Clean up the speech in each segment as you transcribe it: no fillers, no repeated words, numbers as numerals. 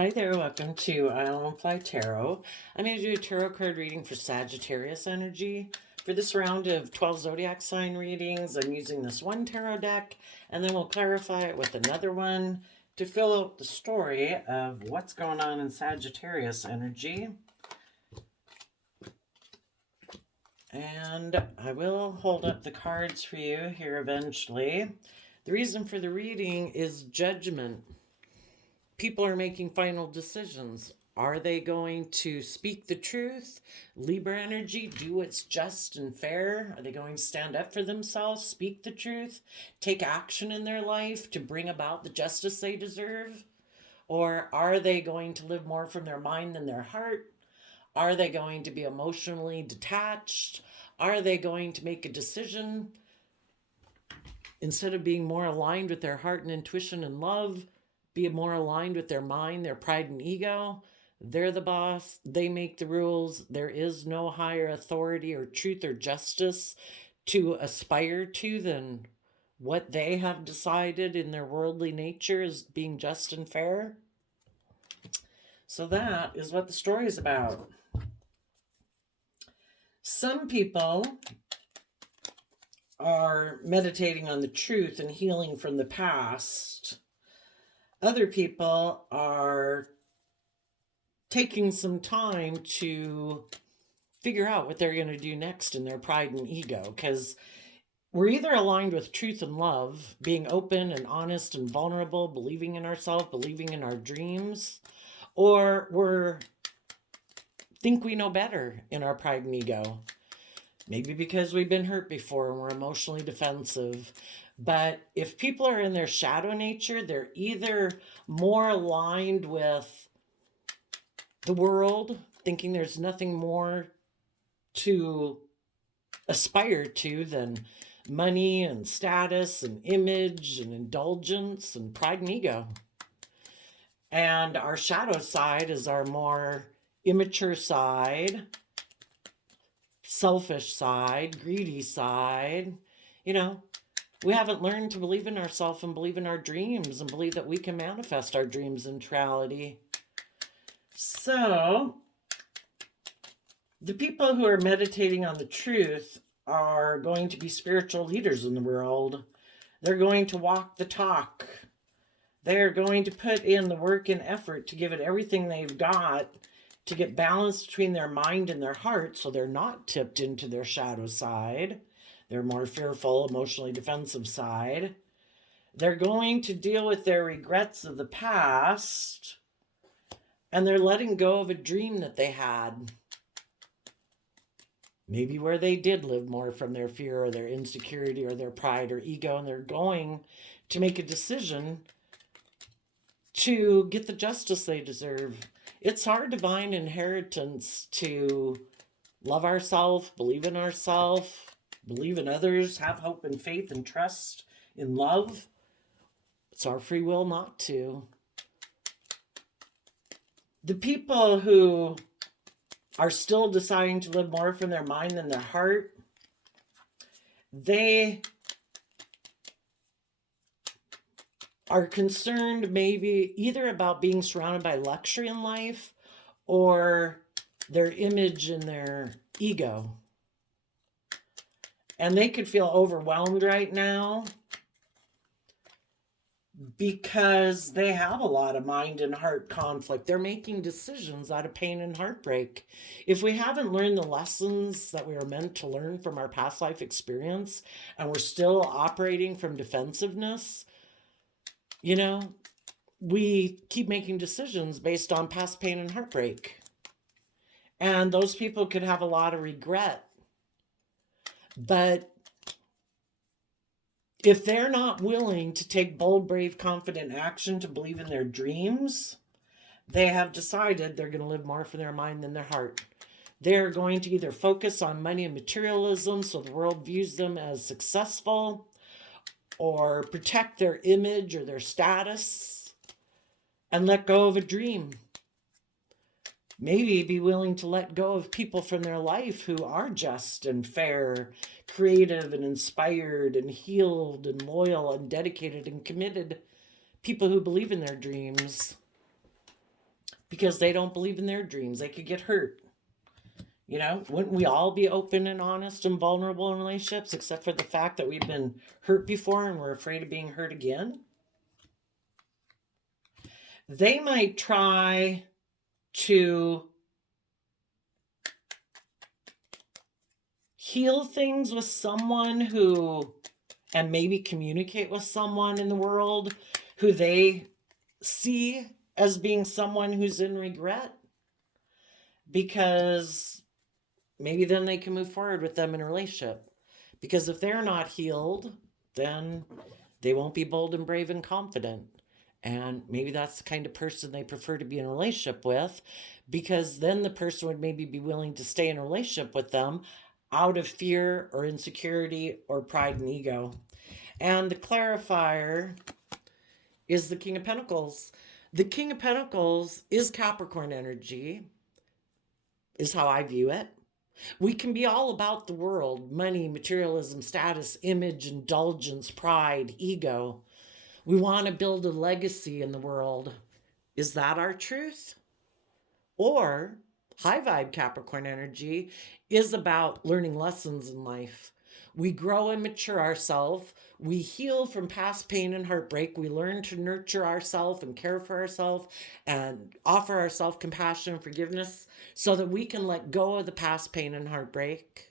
Hi there, welcome to Island Fly Tarot. I'm going to do a tarot card reading for Sagittarius energy. For this round of 12 zodiac sign readings, I'm using this one tarot deck, and then we'll clarify it with another one to fill out the story of what's going on in Sagittarius energy. And I will hold up the cards for you here eventually. The reason for the reading is judgment. People are making final decisions. Are they going to speak the truth? Libra energy, do what's just and fair? Are they going to stand up for themselves, speak the truth, take action in their life to bring about the justice they deserve? Or are they going to live more from their mind than their heart? Are they going to be emotionally detached? Are they going to make a decision instead of being more aligned with their heart and intuition and love? Be more aligned with their mind, their pride and ego. They're the boss. They make the rules. There is no higher authority or truth or justice to aspire to than what they have decided in their worldly nature is being just and fair. So that is what the story is about. Some people are meditating on the truth and healing from the past. Other people are taking some time to figure out what they're going to do next in their pride and ego, because we're either aligned with truth and love, being open and honest and vulnerable, believing in ourselves, believing in our dreams, or we're think we know better in our pride and ego. Maybe because we've been hurt before and we're emotionally defensive. But if people are in their shadow nature, they're either more aligned with the world, thinking there's nothing more to aspire to than money and status and image and indulgence and pride and ego. And our shadow side is our more immature side, selfish side, greedy side. We haven't learned to believe in ourselves and believe in our dreams and believe that we can manifest our dreams into reality. So, the people who are meditating on the truth are going to be spiritual leaders in the world. They're going to walk the talk. They're going to put in the work and effort to give it everything they've got to get balance between their mind and their heart so they're not tipped into their shadow side. Their more fearful, emotionally defensive side. They're going to deal with their regrets of the past, and they're letting go of a dream that they had. Maybe where they did live more from their fear or their insecurity or their pride or ego, and they're going to make a decision to get the justice they deserve. It's hard to find inheritance to love ourselves, believe in ourselves, believe in others, have hope and faith and trust in love. It's our free will not to. The people who are still deciding to live more from their mind than their heart, they are concerned maybe either about being surrounded by luxury in life or their image and their ego. And they could feel overwhelmed right now because they have a lot of mind and heart conflict. They're making decisions out of pain and heartbreak. If we haven't learned the lessons that we are meant to learn from our past life experience, and we're still operating from defensiveness, we keep making decisions based on past pain and heartbreak. And those people could have a lot of regret. But if they're not willing to take bold, brave, confident action to believe in their dreams, they have decided they're going to live more from their mind than their heart. They're going to either focus on money and materialism so the world views them as successful, or protect their image or their status and let go of a dream. Maybe be willing to let go of people from their life who are just and fair, creative and inspired and healed and loyal and dedicated and committed. People who believe in their dreams. because they don't believe in their dreams. They could get hurt. Wouldn't we all be open and honest and vulnerable in relationships, except for the fact that we've been hurt before and we're afraid of being hurt again? They might try to heal things with someone and maybe communicate with someone in the world who they see as being someone who's in regret, because maybe then they can move forward with them in a relationship. Because if they're not healed, then they won't be bold and brave and confident. And maybe that's the kind of person they prefer to be in a relationship with, because then the person would maybe be willing to stay in a relationship with them out of fear or insecurity or pride and ego. And the clarifier is the King of Pentacles. The King of Pentacles is Capricorn energy, is how I view it. We can be all about the world: money, materialism, status, image, indulgence, pride, ego. We want to build a legacy in the world. Is that our truth? Or high vibe Capricorn energy is about learning lessons in life. We grow and mature ourselves. We heal from past pain and heartbreak. We learn to nurture ourselves and care for ourselves and offer ourselves compassion and forgiveness so that we can let go of the past pain and heartbreak,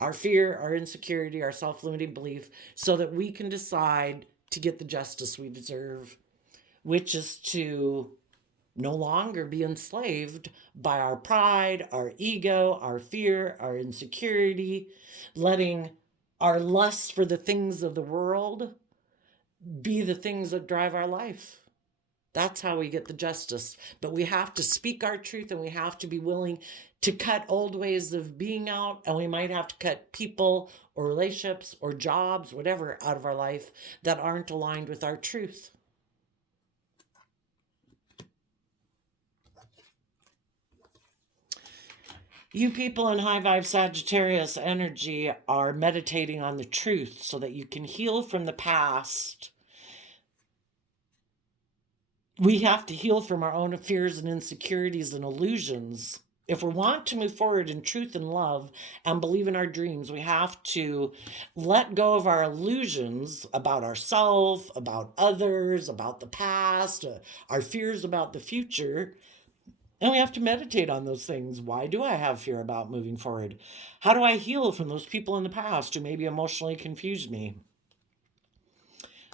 our fear, our insecurity, our self-limiting belief, so that we can decide to get the justice we deserve, which is to no longer be enslaved by our pride, our ego, our fear, our insecurity, letting our lust for the things of the world be the things that drive our life. That's how we get the justice. But we have to speak our truth, and we have to be willing to cut old ways of being out, and we might have to cut people or relationships or jobs, whatever, out of our life that aren't aligned with our truth. You people in high vibe Sagittarius energy are meditating on the truth so that you can heal from the past. We have to heal from our own fears and insecurities and illusions. If we want to move forward in truth and love and believe in our dreams, we have to let go of our illusions about ourselves, about others, about the past, our fears about the future. And we have to meditate on those things. Why do I have fear about moving forward? How do I heal from those people in the past who maybe emotionally confused me?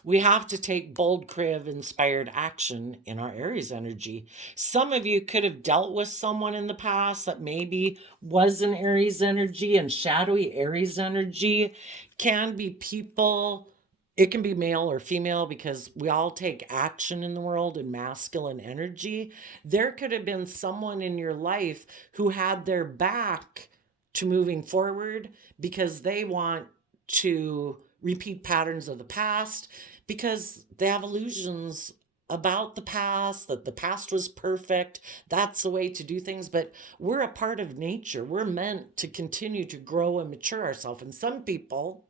We have to take bold, creative, inspired action in our Aries energy. Some of you could have dealt with someone in the past that maybe was an Aries energy, and shadowy Aries energy can be people. It can be male or female, because we all take action in the world in masculine energy. There could have been someone in your life who had their back to moving forward because they want to repeat patterns of the past, because they have illusions about the past, that the past was perfect. That's the way to do things. But we're a part of nature. We're meant to continue to grow and mature ourselves. And some people,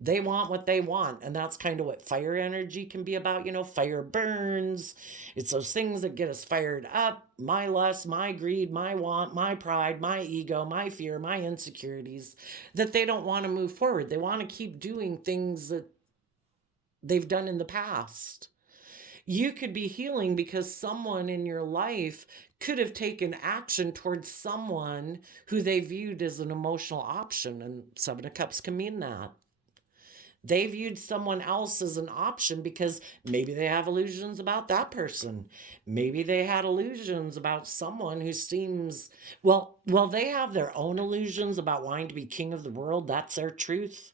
they want what they want. And that's kind of what fire energy can be about. Fire burns. It's those things that get us fired up. My lust, my greed, my want, my pride, my ego, my fear, my insecurities, that they don't want to move forward. They want to keep doing things that they've done in the past. You could be healing because someone in your life could have taken action towards someone who they viewed as an emotional option. And Seven of Cups can mean that. They viewed someone else as an option because maybe they have illusions about that person. Maybe they had illusions about someone who seems, well, they have their own illusions about wanting to be king of the world. That's their truth.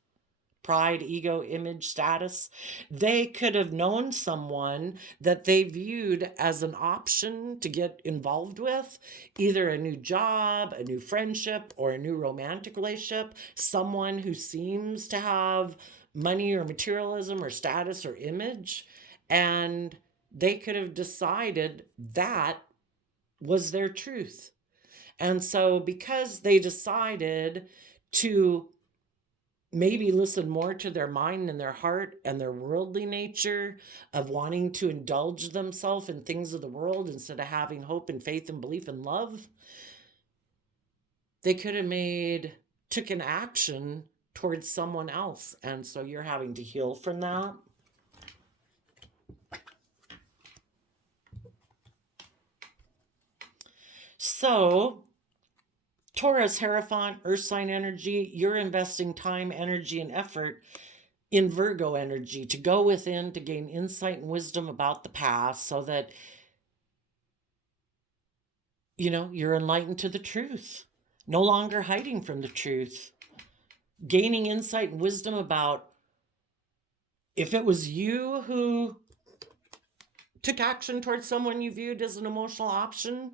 Pride, ego, image, status. They could have known someone that they viewed as an option to get involved with, either a new job, a new friendship, or a new romantic relationship, someone who seems to have money or materialism or status or image, and they could have decided that was their truth. And so because they decided to maybe listen more to their mind and their heart and their worldly nature of wanting to indulge themselves in things of the world instead of having hope and faith and belief and love, they could have took an action towards someone else. And so you're having to heal from that. So Taurus, Hierophant, Earth sign energy, you're investing time, energy, and effort in Virgo energy to go within to gain insight and wisdom about the past so that, you're enlightened to the truth, no longer hiding from the truth, gaining insight and wisdom about if it was you who took action towards someone you viewed as an emotional option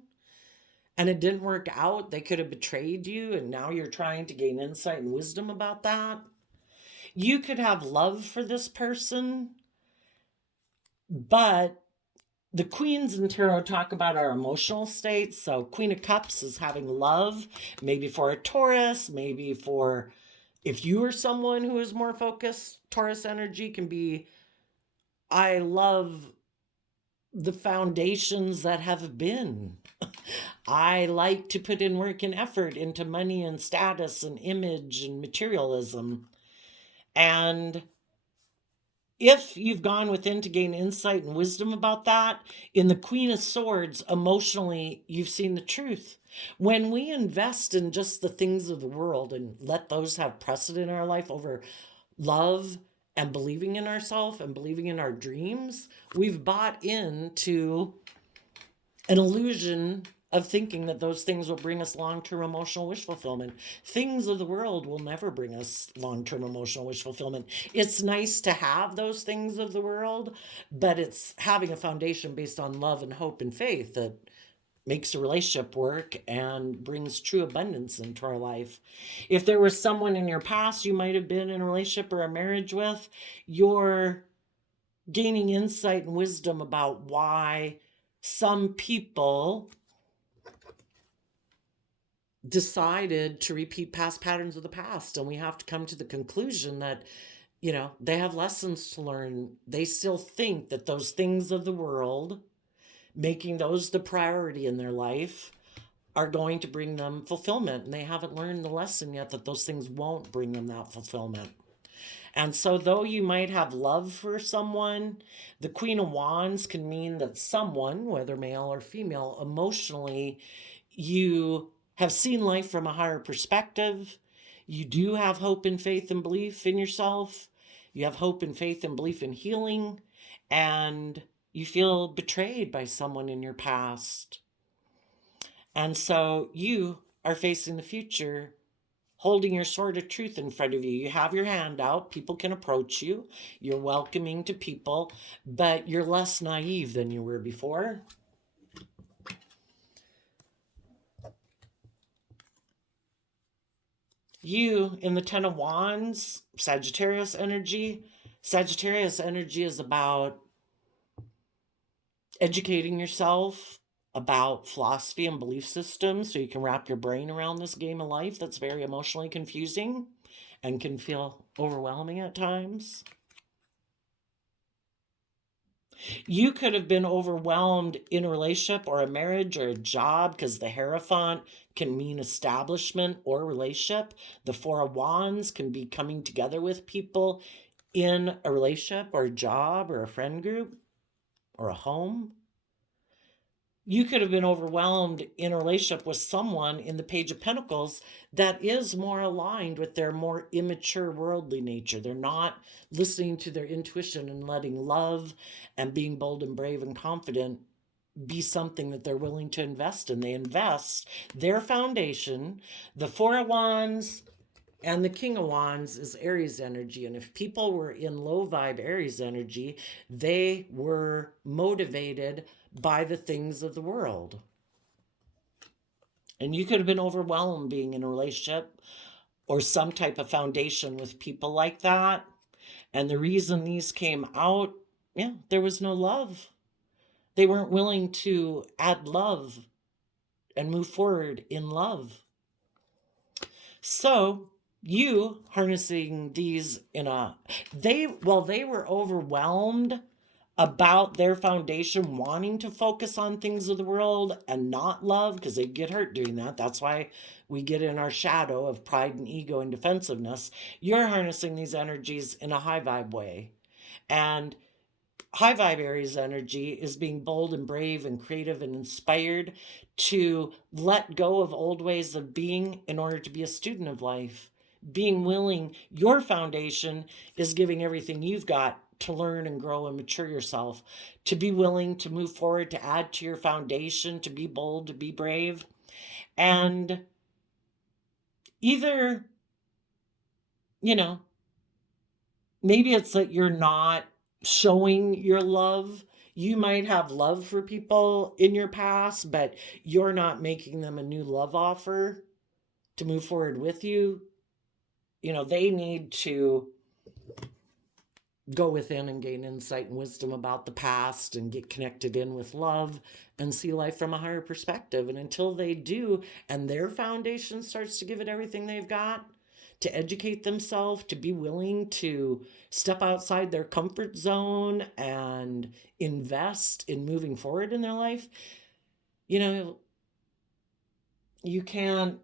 and it didn't work out, they could have betrayed you, and now you're trying to gain insight and wisdom about that. You could have love for this person, but the queens in tarot talk about our emotional states. So Queen of Cups is having love, maybe for a Taurus, maybe for, if you are someone who is more focused, Taurus energy can be, I love the foundations that have been. I like to put in work and effort into money and status and image and materialism. And if you've gone within to gain insight and wisdom about that, in the Queen of Swords, emotionally, you've seen the truth. When we invest in just the things of the world and let those have precedent in our life over love and believing in ourselves and believing in our dreams, we've bought into an illusion of thinking that those things will bring us long-term emotional wish fulfillment. Things of the world will never bring us long-term emotional wish fulfillment. It's nice to have those things of the world, but it's having a foundation based on love and hope and faith that makes a relationship work and brings true abundance into our life. If there was someone in your past you might have been in a relationship or a marriage with, you're gaining insight and wisdom about why some people decided to repeat past patterns of the past. And we have to come to the conclusion that, they have lessons to learn. They still think that those things of the world, making those the priority in their life, are going to bring them fulfillment. And they haven't learned the lesson yet that those things won't bring them that fulfillment. And so though you might have love for someone, the Queen of Wands can mean that someone, whether male or female, emotionally, you have seen life from a higher perspective. You do have hope and faith and belief in yourself. You have hope and faith and belief in healing. And you feel betrayed by someone in your past. And so you are facing the future holding your sword of truth in front of you. You have your hand out. People can approach you. You're welcoming to people, but you're less naive than you were before. You, in the Ten of Wands, Sagittarius energy. Sagittarius energy is about educating yourself about philosophy and belief systems so you can wrap your brain around this game of life that's very emotionally confusing and can feel overwhelming at times. You could have been overwhelmed in a relationship or a marriage or a job, because the Hierophant can mean establishment or relationship. The Four of Wands can be coming together with people in a relationship or a job or a friend group or a home. You could have been overwhelmed in a relationship with someone in the Page of Pentacles that is more aligned with their more immature worldly nature. They're not listening to their intuition and letting love and being bold and brave and confident be something that they're willing to invest in. They invest their foundation. The Four of Wands and the King of Wands is Aries energy. And if people were in low vibe Aries energy, they were motivated by the things of the world. And you could have been overwhelmed being in a relationship or some type of foundation with people like that. And the reason these came out, there was no love. They weren't willing to add love and move forward in love. So you harnessing these they were overwhelmed about their foundation wanting to focus on things of the world and not love, because they get hurt doing that. That's why we get in our shadow of pride and ego and defensiveness. You're harnessing these energies in a high vibe way. And high vibe Aries energy is being bold and brave and creative and inspired to let go of old ways of being in order to be a student of life. Being willing, your foundation is giving everything you've got to learn and grow and mature yourself, to be willing to move forward, to add to your foundation, to be bold, to be brave. And either, maybe it's that you're not showing your love. You might have love for people in your past, but you're not making them a new love offer to move forward with you. They need to go within and gain insight and wisdom about the past and get connected in with love and see life from a higher perspective. And until they do, and their foundation starts to give it everything they've got, to educate themselves, to be willing to step outside their comfort zone and invest in moving forward in their life, you can't,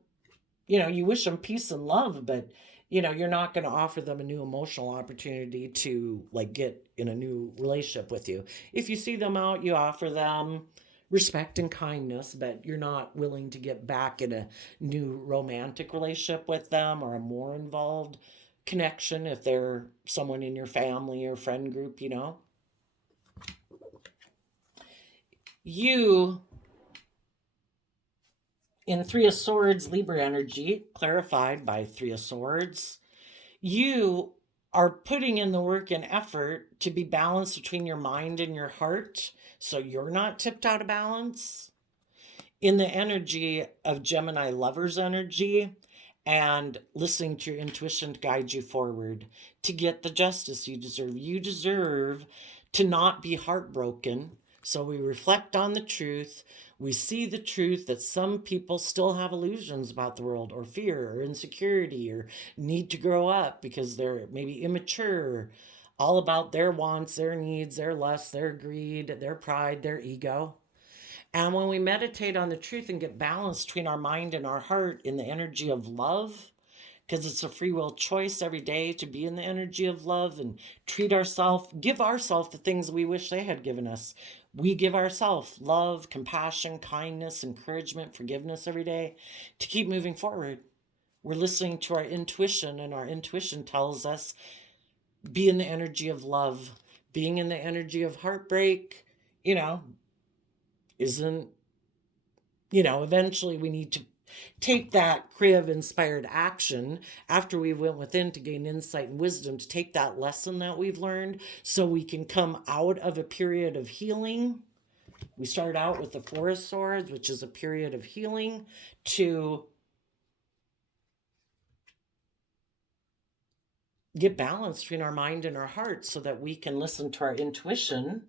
you wish them peace and love, but you're not going to offer them a new emotional opportunity to get in a new relationship with you. If you see them out, you offer them respect and kindness, but you're not willing to get back in a new romantic relationship with them or a more involved connection if they're someone in your family or friend group. You, in Three of Swords, Libra energy, clarified by Three of Swords, you are putting in the work and effort to be balanced between your mind and your heart, so you're not tipped out of balance. In the energy of Gemini Lover's energy, and listening to your intuition to guide you forward to get the justice you deserve. You deserve to not be heartbroken. So we reflect on the truth. We see the truth that some people still have illusions about the world, or fear, or insecurity, or need to grow up because they're maybe immature, all about their wants, their needs, their lusts, their greed, their pride, their ego. And when we meditate on the truth and get balance between our mind and our heart in the energy of love, because it's a free will choice every day to be in the energy of love and treat ourselves, give ourselves the things we wish they had given us. We give ourselves love, compassion, kindness, encouragement, forgiveness every day to keep moving forward. We're listening to our intuition, and our intuition tells us be in the energy of love. Being in the energy of heartbreak, isn't, eventually we need to take that Kriv inspired action after we went within to gain insight and wisdom, to take that lesson that we've learned so we can come out of a period of healing. We started out with the Four of Swords, which is a period of healing, to get balance between our mind and our heart so that we can listen to our intuition.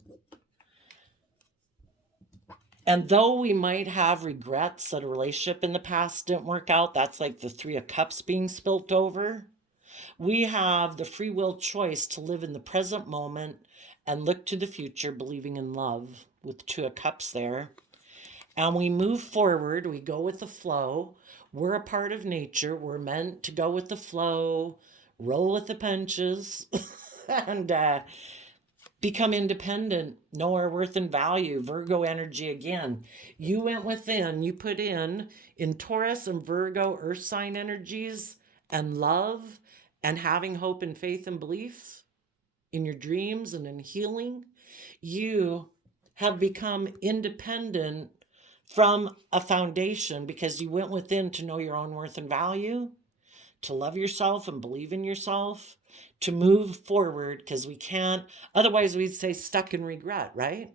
And though we might have regrets that a relationship in the past didn't work out, that's like the Three of Cups being spilt over, we have the free will choice to live in the present moment and look to the future, believing in love, with Two of Cups there. And we move forward, we go with the flow. We're a part of nature. We're meant to go with the flow, roll with the punches, and become independent, know our worth and value. Virgo energy again. You went within, you put in Taurus and Virgo earth sign energies and love and having hope and faith and belief in your dreams and in healing. You have become independent from a foundation because you went within to know your own worth and value, to love yourself and believe in yourself, to move forward, because we can't, otherwise we'd say stuck in regret, right?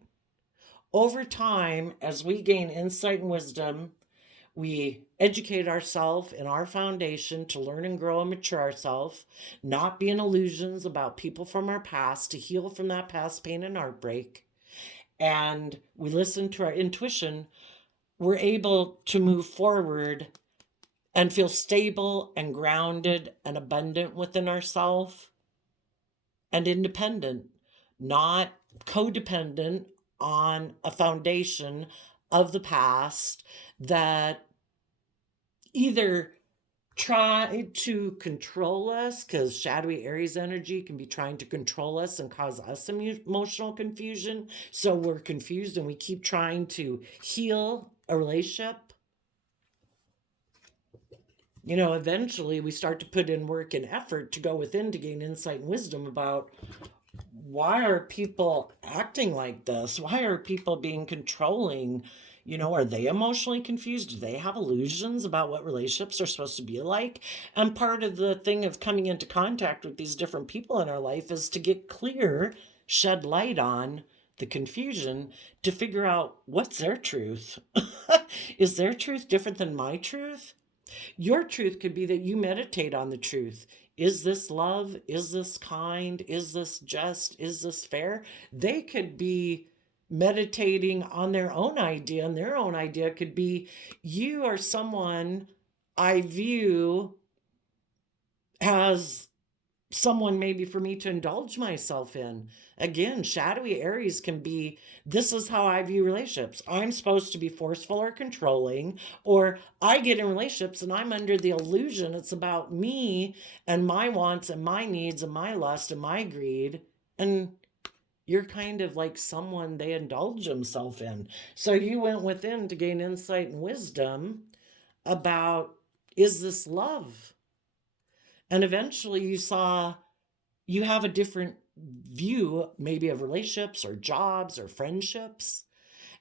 Over time, as we gain insight and wisdom, we educate ourselves in our foundation to learn and grow and mature ourselves, not be in illusions about people from our past, to heal from that past pain and heartbreak. And we listen to our intuition, we're able to move forward and feel stable and grounded and abundant within ourselves and independent, not codependent on a foundation of the past that either try to control us, because shadowy Aries energy can be trying to control us and cause us emotional confusion. So we're confused and we keep trying to heal a relationship. You know, eventually we start to put in work and effort to go within to gain insight and wisdom about why are people acting like this? Why are people being controlling? You know, are they emotionally confused? Do they have illusions about what relationships are supposed to be like? And part of the thing of coming into contact with these different people in our life is to get clear, shed light on the confusion to figure out what's their truth. Is their truth different than my truth? Your truth could be that you meditate on the truth. Is this love? Is this kind? Is this just? Is this fair? They could be meditating on their own idea, and their own idea could be, you are someone I view as someone maybe for me to indulge myself in. Again, shadowy Aries can be, this is how I view relationships. I'm supposed to be forceful or controlling, or I get in relationships and I'm under the illusion it's about me and my wants and my needs and my lust and my greed. And you're kind of like someone they indulge themselves in. So you went within to gain insight and wisdom about, is this love? And eventually you saw you have a different view, maybe of relationships or jobs or friendships.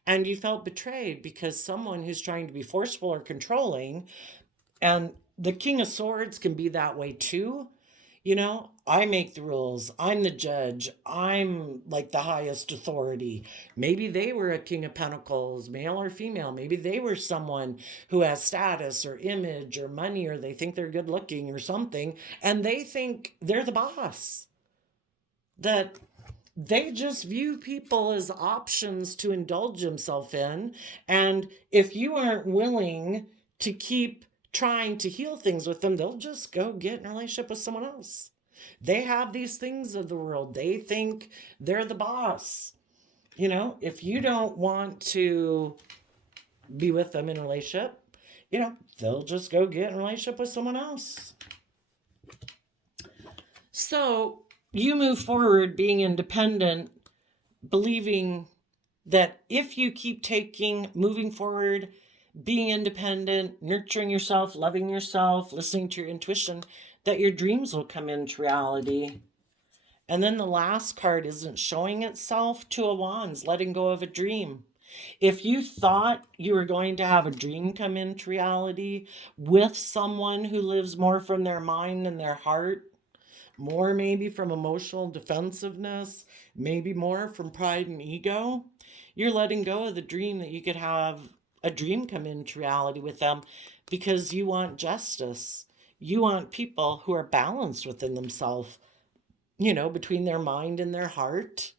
And you felt betrayed because someone who's trying to be forceful or controlling, and the King of Swords can be that way too. You know, I make the rules. I'm the judge. I'm like the highest authority. Maybe they were a King of Pentacles, male or female. Maybe they were someone who has status or image or money, or they think they're good looking or something, and they think they're the boss. That they just view people as options to indulge themselves in. And if you aren't willing to keep trying to heal things with them, they'll just go get in a relationship with someone else. They have these things of the world. They think they're the boss. You know, if you don't want to be with them in a relationship, you know, they'll just go get in a relationship with someone else. So you move forward being independent, believing that if you keep moving forward, being independent, nurturing yourself, loving yourself, listening to your intuition, that your dreams will come into reality. And then the last card isn't showing itself. Two of Wands, letting go of a dream. If you thought you were going to have a dream come into reality with someone who lives more from their mind than their heart, more maybe from emotional defensiveness, maybe more from pride and ego, you're letting go of the dream that you could have a dream come into reality with them, because you want justice. You want people who are balanced within themselves, you know, between their mind and their heart,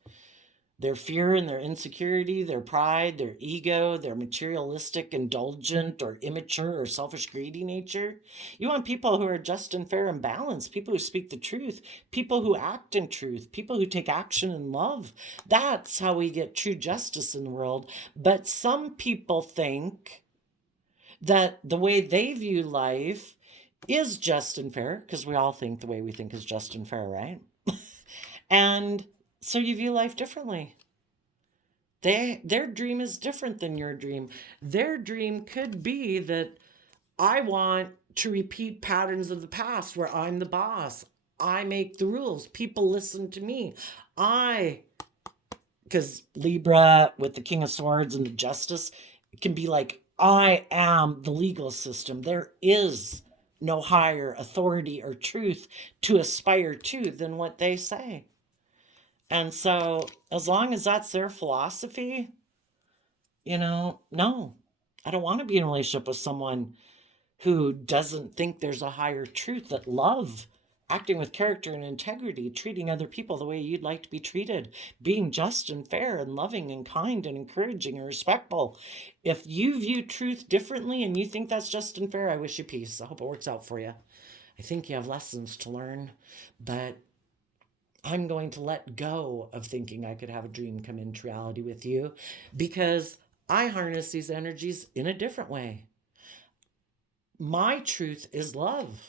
their fear and their insecurity, their pride, their ego, their materialistic, indulgent, or immature, or selfish, greedy nature. You want people who are just and fair and balanced, people who speak the truth, people who act in truth, people who take action in love. That's how we get true justice in the world. But some people think that the way they view life is just and fair, because we all think the way we think is just and fair, right? And so you view life differently. Their dream is different than your dream. Their dream could be that I want to repeat patterns of the past where I'm the boss. I make the rules. People listen to me. Because Libra with the King of Swords and the Justice, it can be like, I am the legal system. There is no higher authority or truth to aspire to than what they say. And so as long as that's their philosophy, you know, no, I don't want to be in a relationship with someone who doesn't think there's a higher truth, that love acting with character and integrity, treating other people the way you'd like to be treated, being just and fair and loving and kind and encouraging and respectful. If you view truth differently and you think that's just and fair, I wish you peace. I hope it works out for you. I think you have lessons to learn, but I'm going to let go of thinking I could have a dream come into reality with you, because I harness these energies in a different way. My truth is love,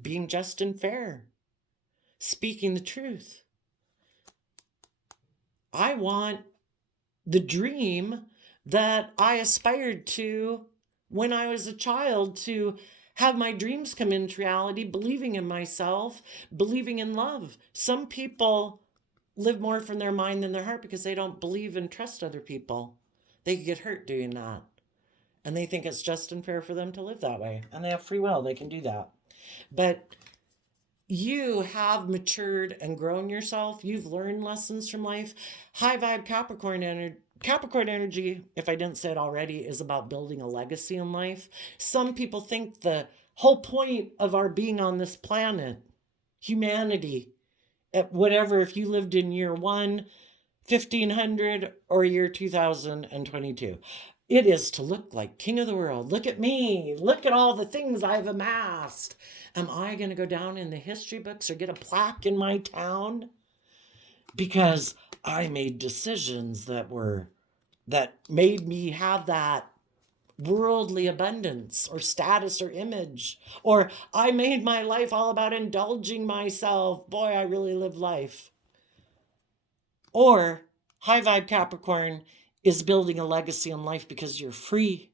being just and fair, speaking the truth. I want the dream that I aspired to when I was a child, to have my dreams come into reality, believing in myself, believing in love. Some people live more from their mind than their heart because they don't believe and trust other people. They get hurt doing that. And they think it's just and fair for them to live that way. And they have free will. They can do that. But you have matured and grown yourself. You've learned lessons from life. High vibe Capricorn energy. Capricorn energy, if I didn't say it already, is about building a legacy in life. Some people think the whole point of our being on this planet, humanity, at whatever, if you lived in year 1, 1500, or year 2022, it is to look like king of the world. Look at me. Look at all the things I've amassed. Am I going to go down in the history books or get a plaque in my town because I made decisions that made me have that worldly abundance or status or image, or I made my life all about indulging myself? Boy, I really live life. Or high vibe Capricorn is building a legacy in life because you're free.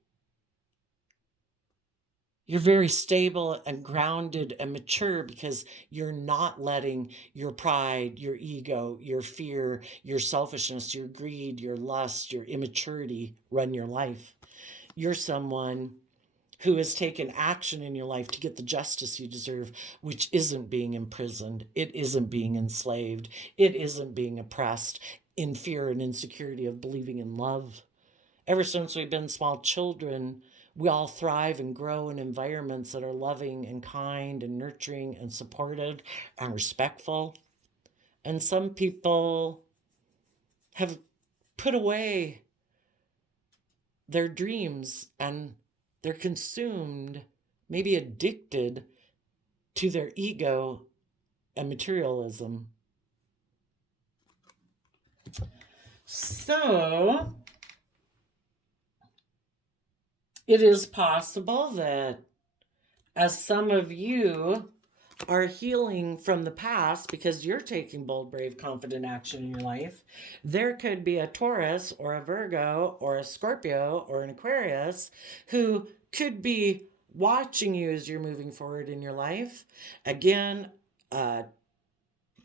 You're very stable and grounded and mature because you're not letting your pride, your ego, your fear, your selfishness, your greed, your lust, your immaturity run your life. You're someone who has taken action in your life to get the justice you deserve, which isn't being imprisoned. It isn't being enslaved. It isn't being oppressed in fear and insecurity of believing in love. Ever since we've been small children, we all thrive and grow in environments that are loving and kind and nurturing and supported and respectful. And some people have put away their dreams and they're consumed, maybe addicted to their ego and materialism. So it is possible that as some of you are healing from the past because you're taking bold, brave, confident action in your life, there could be a Taurus or a Virgo or a Scorpio or an Aquarius who could be watching you as you're moving forward in your life. Again,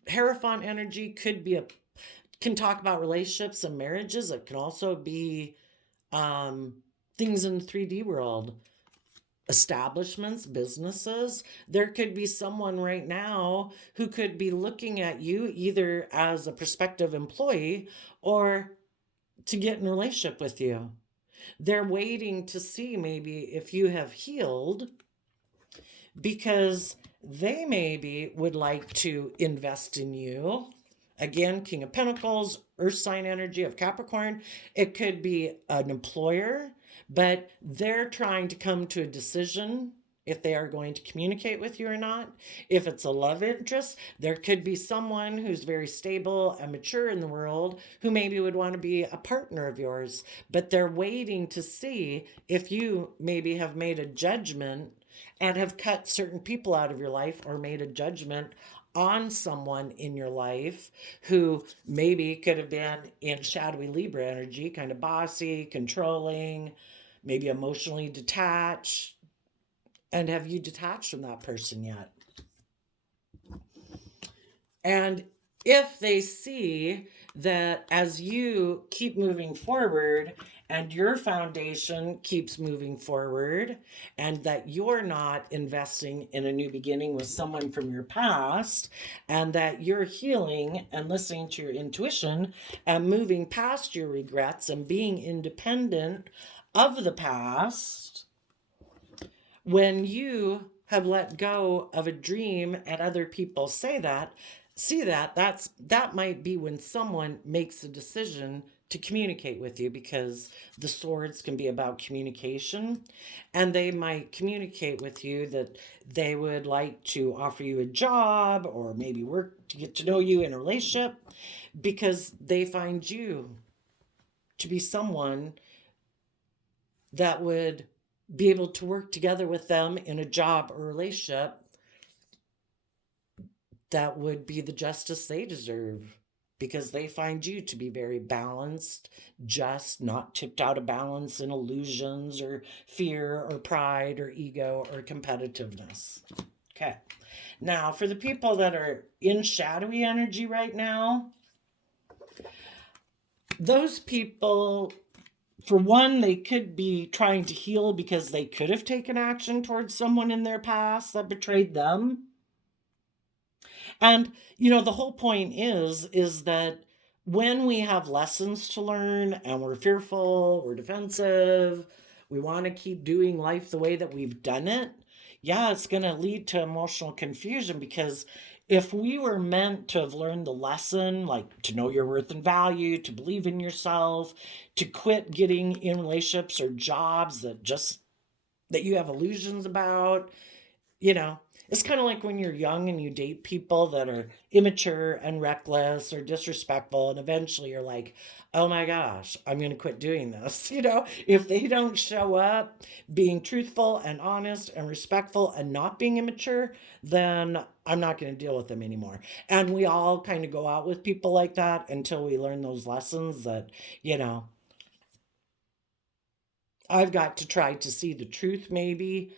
Hierophant energy can talk about relationships and marriages. It can also be things in the 3D world, establishments, businesses. There could be someone right now who could be looking at you either as a prospective employee or to get in a relationship with you. They're waiting to see maybe if you have healed because they maybe would like to invest in you. Again, King of Pentacles, Earth sign energy of Capricorn. It could be an employer, but they're trying to come to a decision if they are going to communicate with you or not. If it's a love interest, there could be someone who's very stable and mature in the world who maybe would want to be a partner of yours, but they're waiting to see if you maybe have made a judgment and have cut certain people out of your life or made a judgment on someone in your life who maybe could have been in shadowy Libra energy, kind of bossy, controlling, maybe emotionally detached. And have you detached from that person yet? And if they see that as you keep moving forward and your foundation keeps moving forward and that you're not investing in a new beginning with someone from your past and that you're healing and listening to your intuition and moving past your regrets and being independent of the past, when you have let go of a dream and other people see that might be when someone makes a decision to communicate with you, because the swords can be about communication, and they might communicate with you that they would like to offer you a job or maybe work to get to know you in a relationship, because they find you to be someone that would be able to work together with them in a job or relationship that would be the justice they deserve, because they find you to be very balanced, just, not tipped out of balance in illusions or fear or pride or ego or competitiveness. Okay. Now, for the people that are in shadowy energy right now, those people, for one, they could be trying to heal because they could have taken action towards someone in their past that betrayed them. And, the whole point is that when we have lessons to learn and we're fearful, we're defensive, we want to keep doing life the way that we've done it, yeah, it's going to lead to emotional confusion, because if we were meant to have learned the lesson, like to know your worth and value, to believe in yourself, to quit getting in relationships or jobs that you have illusions about, it's kind of like when you're young and you date people that are immature and reckless or disrespectful, and eventually you're like, oh my gosh, I'm going to quit doing this. If they don't show up being truthful and honest and respectful and not being immature, then I'm not going to deal with them anymore. And we all kind of go out with people like that until we learn those lessons that, I've got to try to see the truth maybe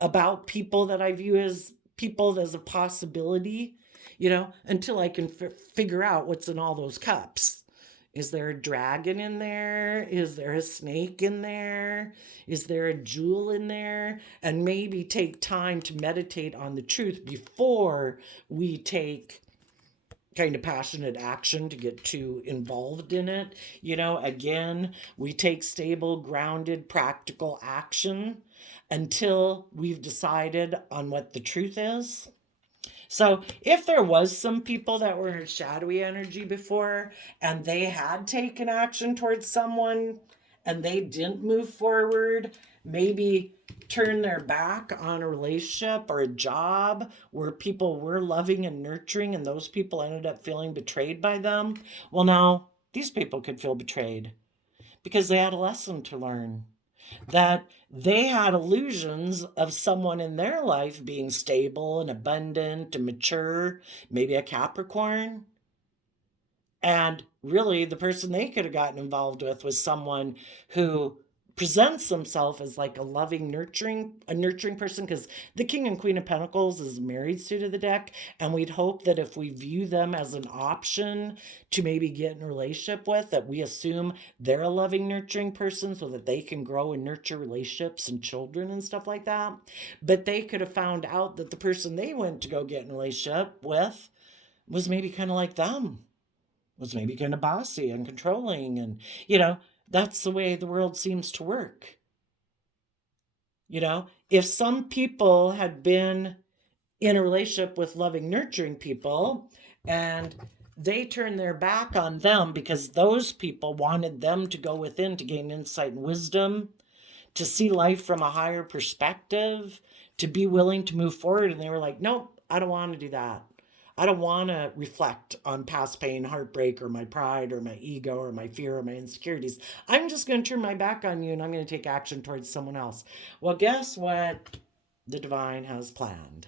about people that I view as people as a possibility, until I can figure out what's in all those cups. Is there a dragon in there? Is there a snake in there? Is there a jewel in there? And maybe take time to meditate on the truth before we take kind of passionate action to get too involved in it. Again, we take stable, grounded, practical action until we've decided on what the truth is. So if there was some people that were in shadowy energy before and they had taken action towards someone and they didn't move forward, maybe turn their back on a relationship or a job where people were loving and nurturing, and those people ended up feeling betrayed by them, well, now these people could feel betrayed because they had a lesson to learn, that they had illusions of someone in their life being stable and abundant and mature, maybe a Capricorn. And really, the person they could have gotten involved with was someone who presents themselves as like a loving, nurturing person, because the King and Queen of Pentacles is a married suit of the deck, and we'd hope that if we view them as an option to maybe get in a relationship with, that we assume they're a loving, nurturing person so that they can grow and nurture relationships and children and stuff like that. But they could have found out that the person they went to go get in a relationship with was maybe kind of like them, was maybe kind of bossy and controlling, and that's the way the world seems to work. If some people had been in a relationship with loving, nurturing people, and they turned their back on them because those people wanted them to go within to gain insight and wisdom, to see life from a higher perspective, to be willing to move forward, and they were like, nope, I don't want to do that. I don't want to reflect on past pain, heartbreak, or my pride, or my ego, or my fear, or my insecurities. I'm just going to turn my back on you, and I'm going to take action towards someone else. Well, guess what the divine has planned?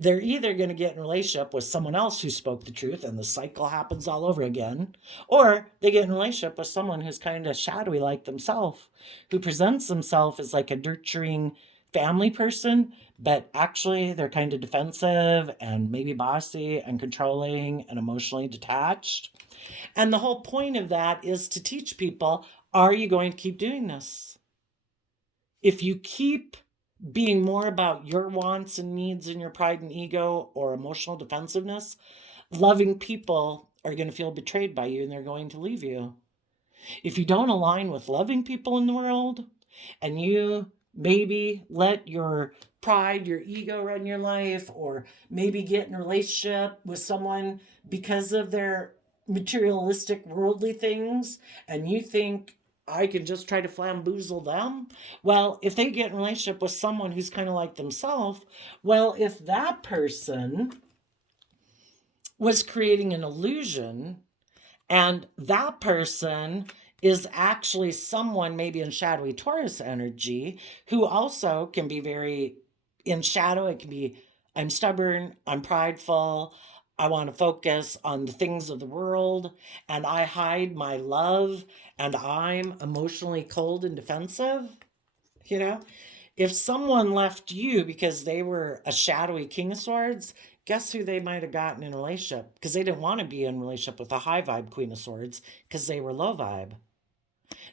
They're either going to get in a relationship with someone else who spoke the truth, and the cycle happens all over again, or they get in a relationship with someone who's kind of shadowy like themselves, who presents themselves as like a nurturing family person, but actually they're kind of defensive and maybe bossy and controlling and emotionally detached. And the whole point of that is to teach people, are you going to keep doing this? If you keep being more about your wants and needs and your pride and ego or emotional defensiveness, loving people are going to feel betrayed by you and they're going to leave you. If you don't align with loving people in the world and you maybe let your pride, your ego run your life, or maybe get in a relationship with someone because of their materialistic, worldly things, and you think, I can just try to flamboozle them. Well, if they get in a relationship with someone who's kind of like themselves, well, if that person was creating an illusion, and that person is actually someone maybe in shadowy Taurus energy who also can be very in shadow. It can be, I'm stubborn, I'm prideful, I want to focus on the things of the world, and I hide my love, and I'm emotionally cold and defensive. You know, if someone left you because they were a shadowy King of Swords, guess who they might have gotten in a relationship? Because they didn't want to be in a relationship with a high vibe Queen of Swords because they were low vibe.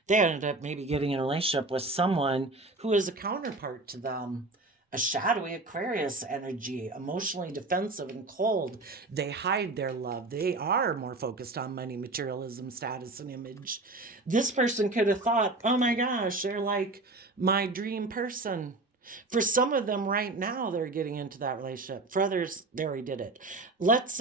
They ended up maybe getting in a relationship with someone who is a counterpart to them. A shadowy Aquarius energy, emotionally defensive and cold. They hide their love. They are more focused on money, materialism, status, and image. This person could have thought, oh my gosh, they're like my dream person. For some of them right now, they're getting into that relationship. For others, they already did it. Let's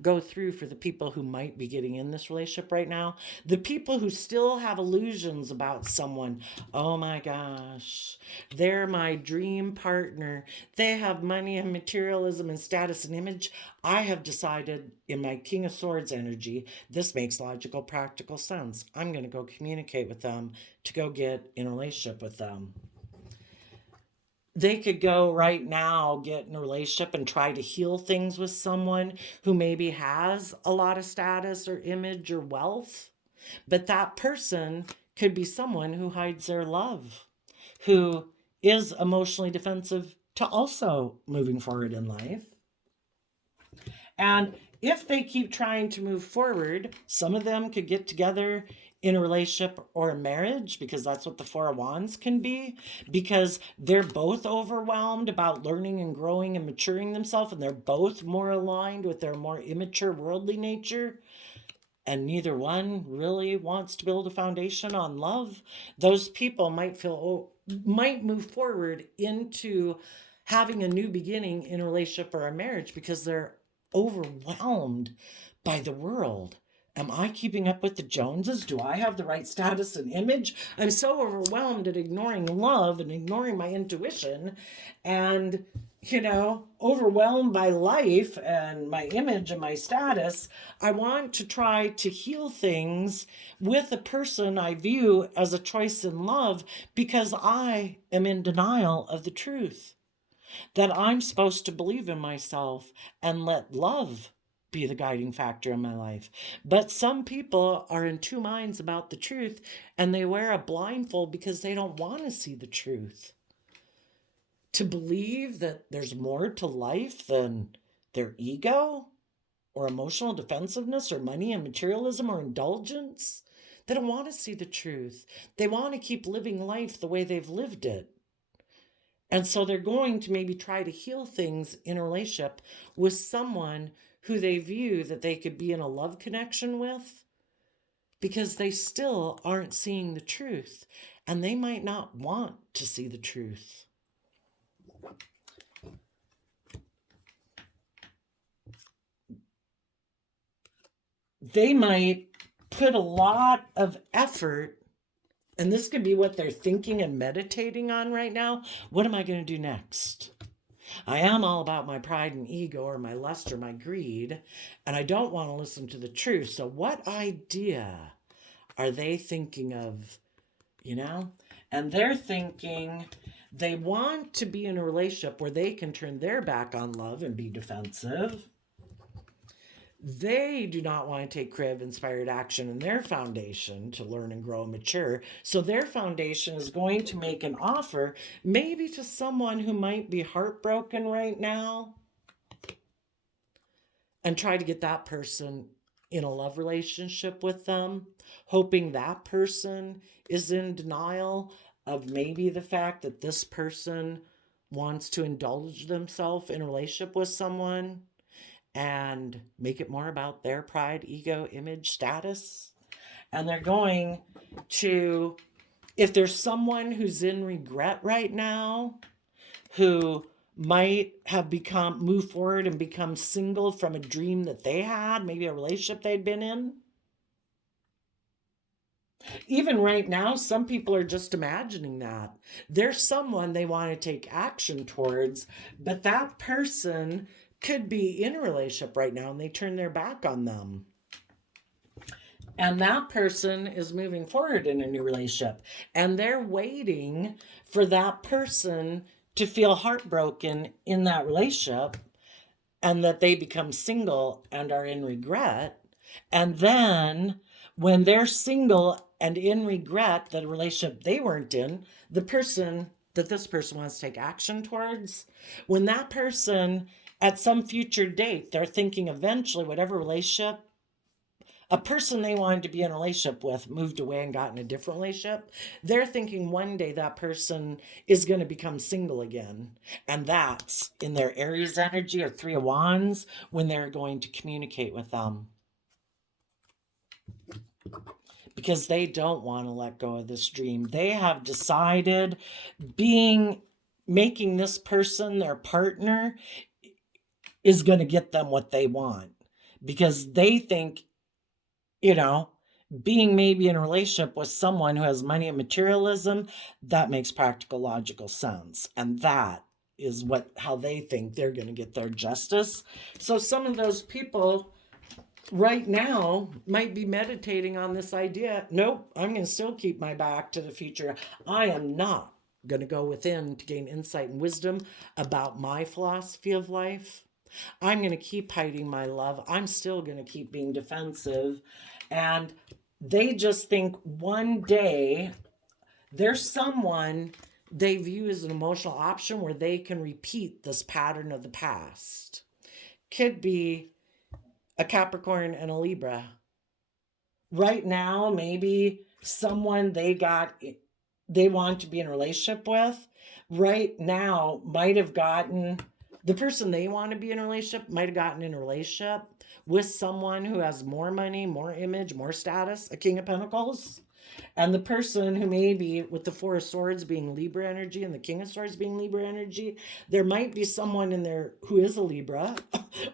go through for the people who might be getting in this relationship right now. The people who still have illusions about someone. Oh my gosh, they're my dream partner. They have money and materialism and status and image. I have decided in my King of Swords energy, this makes logical, practical sense. I'm going to go communicate with them to go get in a relationship with them. They could go right now, get in a relationship and try to heal things with someone who maybe has a lot of status or image or wealth. But that person could be someone who hides their love, who is emotionally defensive to also moving forward in life. And if they keep trying to move forward, some of them could get together in a relationship or a marriage, because that's what the Four of Wands can be, because they're both overwhelmed about learning and growing and maturing themselves, and they're both more aligned with their more immature worldly nature, and neither one really wants to build a foundation on love. Those people might move forward into having a new beginning in a relationship or a marriage because they're overwhelmed by the world. Am I keeping up with the Joneses? Do I have the right status and image? I'm so overwhelmed at ignoring love and ignoring my intuition and, overwhelmed by life and my image and my status. I want to try to heal things with a person I view as a choice in love because I am in denial of the truth. That I'm supposed to believe in myself and let love be the guiding factor in my life. But some people are in two minds about the truth and they wear a blindfold because they don't want to see the truth. To believe that there's more to life than their ego or emotional defensiveness or money and materialism or indulgence. They don't want to see the truth. They want to keep living life the way they've lived it. And so they're going to maybe try to heal things in a relationship with someone who they view that they could be in a love connection with because they still aren't seeing the truth and they might not want to see the truth. They might put a lot of effort, and this could be what they're thinking and meditating on right now. What am I going to do next? I am all about my pride and ego or my lust or my greed, and I don't want to listen to the truth. So what idea are they thinking of, And they're thinking they want to be in a relationship where they can turn their back on love and be defensive. They do not want to take creative, inspired action in their foundation to learn and grow and mature. So their foundation is going to make an offer, maybe to someone who might be heartbroken right now, and try to get that person in a love relationship with them, hoping that person is in denial of maybe the fact that this person wants to indulge themselves in a relationship with someone and make it more about their pride, ego, image, status. And they're going to If there's someone who's in regret right now, who might have moved forward and become single from a dream that they had, maybe a relationship they'd been in. Even right now, some people are just imagining that. There's someone they want to take action towards, but that person could be in a relationship right now and they turn their back on them. And that person is moving forward in a new relationship. And they're waiting for that person to feel heartbroken in that relationship and that they become single and are in regret. And then when they're single and in regret, the relationship they weren't in, the person that this person wants to take action towards, when that person at some future date, they're thinking eventually whatever relationship, a person they wanted to be in a relationship with moved away and got in a different relationship, they're thinking one day that person is going to become single again. And that's in their Aries energy or Three of Wands when they're going to communicate with them. Because they don't want to let go of this dream. They have decided making this person their partner is going to get them what they want. Because they think, being maybe in a relationship with someone who has money and materialism, that makes practical, logical sense. And that is how they think they're going to get their justice. So some of those people right now might be meditating on this idea. Nope, I'm going to still keep my back to the future. I am not going to go within to gain insight and wisdom about my philosophy of life. I'm going to keep hiding my love. I'm still going to keep being defensive. And they just think one day there's someone they view as an emotional option where they can repeat this pattern of the past. Could be a Capricorn and a Libra. Right now, maybe someone they want to be in a relationship with, right now might have gotten, the person they want to be in a relationship might have gotten in a relationship with someone who has more money, more image, more status, a King of Pentacles. And the person who may be with the Four of Swords being Libra energy and the King of Swords being Libra energy, there might be someone in there who is a Libra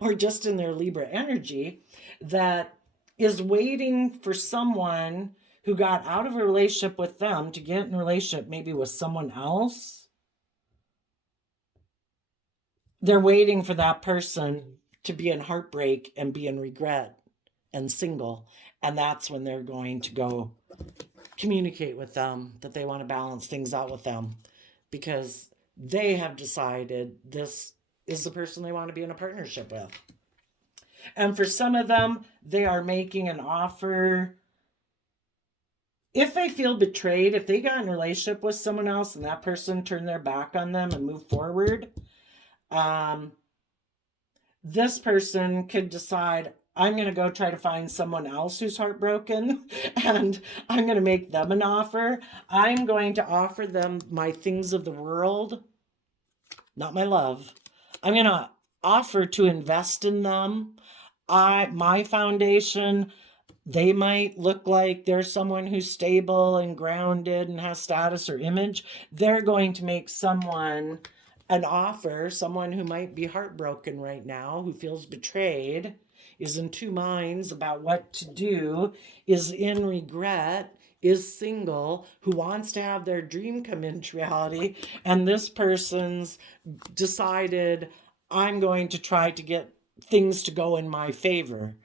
or just in their Libra energy that is waiting for someone who got out of a relationship with them to get in a relationship maybe with someone else. They're waiting for that person to be in heartbreak and be in regret and single. And that's when they're going to go communicate with them that they want to balance things out with them because they have decided this is the person they want to be in a partnership with. And for some of them, they are making an offer. If they feel betrayed, if they got in a relationship with someone else and that person turned their back on them and moved forward, this person could decide, I'm going to go try to find someone else who's heartbroken and I'm going to make them an offer. I'm going to offer them my things of the world, not my love. I'm going to offer to invest in them. My foundation, they might look like they're someone who's stable and grounded and has status or image. They're going to make someone an offer, someone who might be heartbroken right now, who feels betrayed, is in two minds about what to do, is in regret, is single, who wants to have their dream come into reality, and this person's decided, I'm going to try to get things to go in my favor.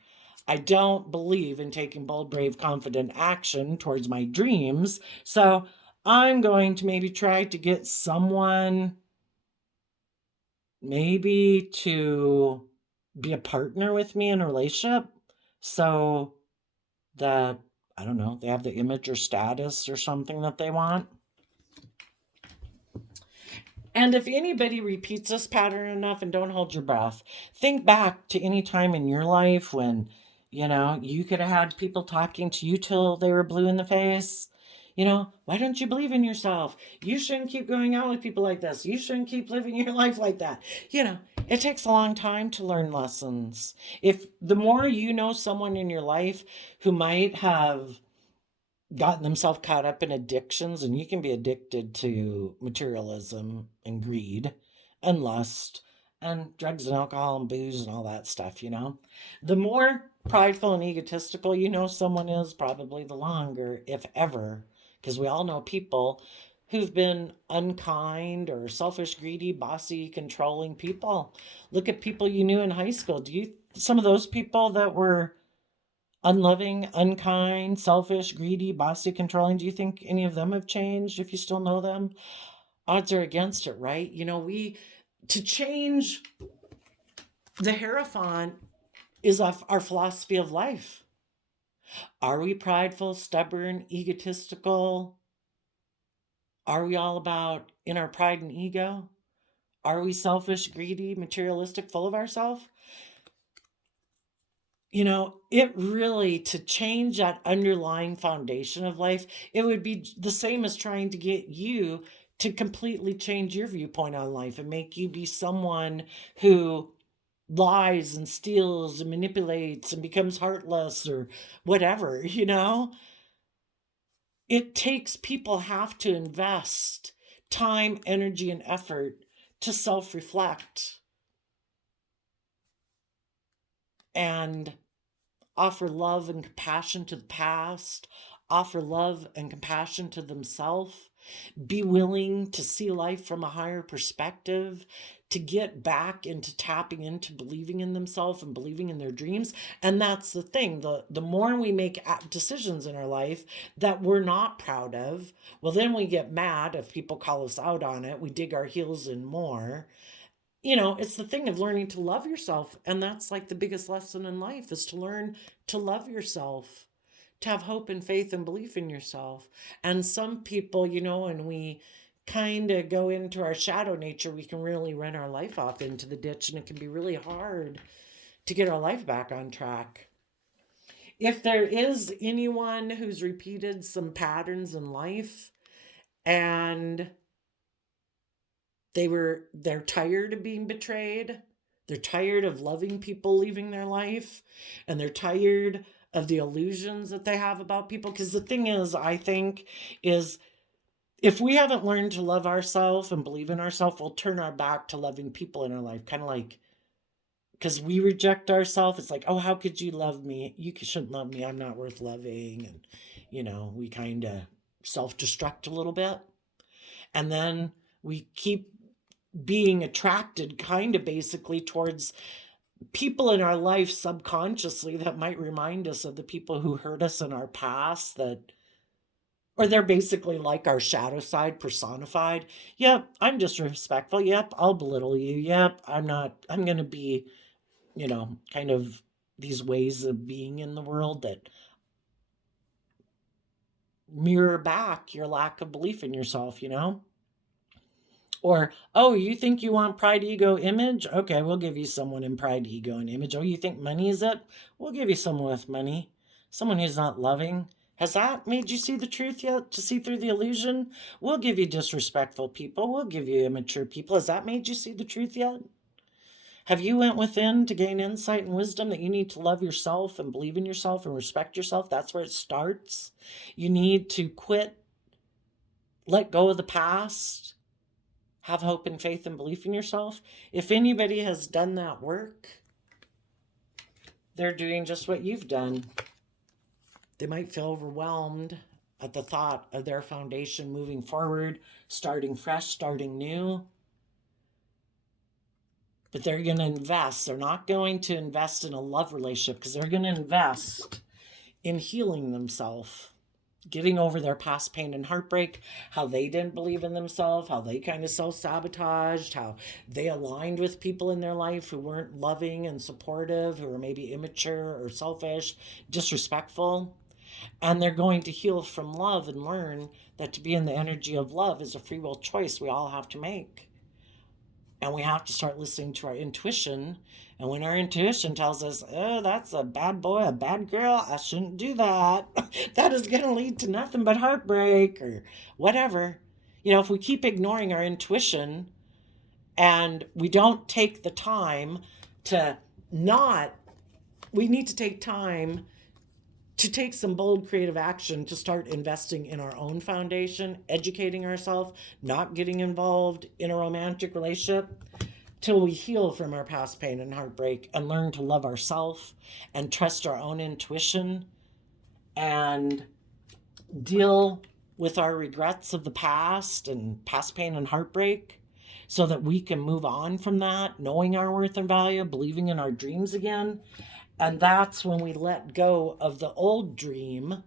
I don't believe in taking bold, brave, confident action towards my dreams, so I'm going to maybe try to get someone maybe to be a partner with me in a relationship so that, I don't know, they have the image or status or something that they want. And if anybody repeats this pattern enough, and don't hold your breath, think back to any time in your life when, you could have had people talking to you till they were blue in the face. Why don't you believe in yourself? You shouldn't keep going out with people like this. You shouldn't keep living your life like that. It takes a long time to learn lessons. If the more you know someone in your life who might have gotten themselves caught up in addictions, and you can be addicted to materialism and greed and lust and drugs and alcohol and booze and all that stuff, The more prideful and egotistical someone is, probably the longer, if ever, because we all know people who've been unkind or selfish, greedy, bossy, controlling people. Look at people you knew in high school. Some of those people that were unloving, unkind, selfish, greedy, bossy, controlling, do you think any of them have changed if you still know them? Odds are against it, right? To change the Hierophant is our philosophy of life. Are we prideful, stubborn, egotistical? Are we all about in our pride and ego? Are we selfish, greedy, materialistic, full of ourselves? It really, to change that underlying foundation of life, it would be the same as trying to get you to completely change your viewpoint on life and make you be someone who lies and steals and manipulates and becomes heartless or whatever. It takes, people have to invest time, energy, and effort to self-reflect and offer love and compassion to the past, offer love and compassion to themselves, be willing to see life from a higher perspective, to get back into tapping into believing in themselves and believing in their dreams. And that's the thing, the more we make decisions in our life that we're not proud of, well, then we get mad if people call us out on it. We dig our heels in more. It's the thing of learning to love yourself. And that's like the biggest lesson in life, is to learn to love yourself, to have hope and faith and belief in yourself. And some people, and we kind of go into our shadow nature, we can really run our life off into the ditch, and it can be really hard to get our life back on track. If there is anyone who's repeated some patterns in life and they're tired of being betrayed, they're tired of loving people leaving their life, and they're tired of the illusions that they have about people. Because the thing is, I think, is if we haven't learned to love ourselves and believe in ourselves, we'll turn our back to loving people in our life. Kind of like, because we reject ourselves, it's like, oh, how could you love me? You shouldn't love me. I'm not worth loving. And, we kind of self-destruct a little bit. And then we keep being attracted kind of basically towards people in our life subconsciously that might remind us of the people who hurt us in our past, or they're basically like our shadow side personified. Yep, I'm disrespectful. Yep, I'll belittle you. Yep, I'm going to be, kind of these ways of being in the world that mirror back your lack of belief in yourself, Or, oh, you think you want pride, ego, image? Okay, we'll give you someone in pride, ego, and image. Oh, you think money is it? We'll give you someone with money. Someone who's not loving. Has that made you see the truth yet? To see through the illusion? We'll give you disrespectful people. We'll give you immature people. Has that made you see the truth yet? Have you went within to gain insight and wisdom that you need to love yourself and believe in yourself and respect yourself? That's where it starts. You need to quit, let go of the past, have hope and faith and belief in yourself. If anybody has done that work, they're doing just what you've done. They might feel overwhelmed at the thought of their foundation moving forward, starting fresh, starting new. But they're going to invest. They're not going to invest in a love relationship, because they're going to invest in healing themselves, getting over their past pain and heartbreak, how they didn't believe in themselves, how they kind of self-sabotaged, how they aligned with people in their life who weren't loving and supportive, who were maybe immature or selfish, disrespectful. And they're going to heal from love and learn that to be in the energy of love is a free will choice we all have to make. And we have to start listening to our intuition. And when our intuition tells us, oh, that's a bad boy, a bad girl, I shouldn't do that. That is going to lead to nothing but heartbreak or whatever. If we keep ignoring our intuition and we don't take the time we need to take time to take some bold creative action to start investing in our own foundation, educating ourselves, not getting involved in a romantic relationship till we heal from our past pain and heartbreak and learn to love ourselves and trust our own intuition and deal with our regrets of the past and past pain and heartbreak so that we can move on from that, knowing our worth and value, believing in our dreams again. And that's when we let go of the old dream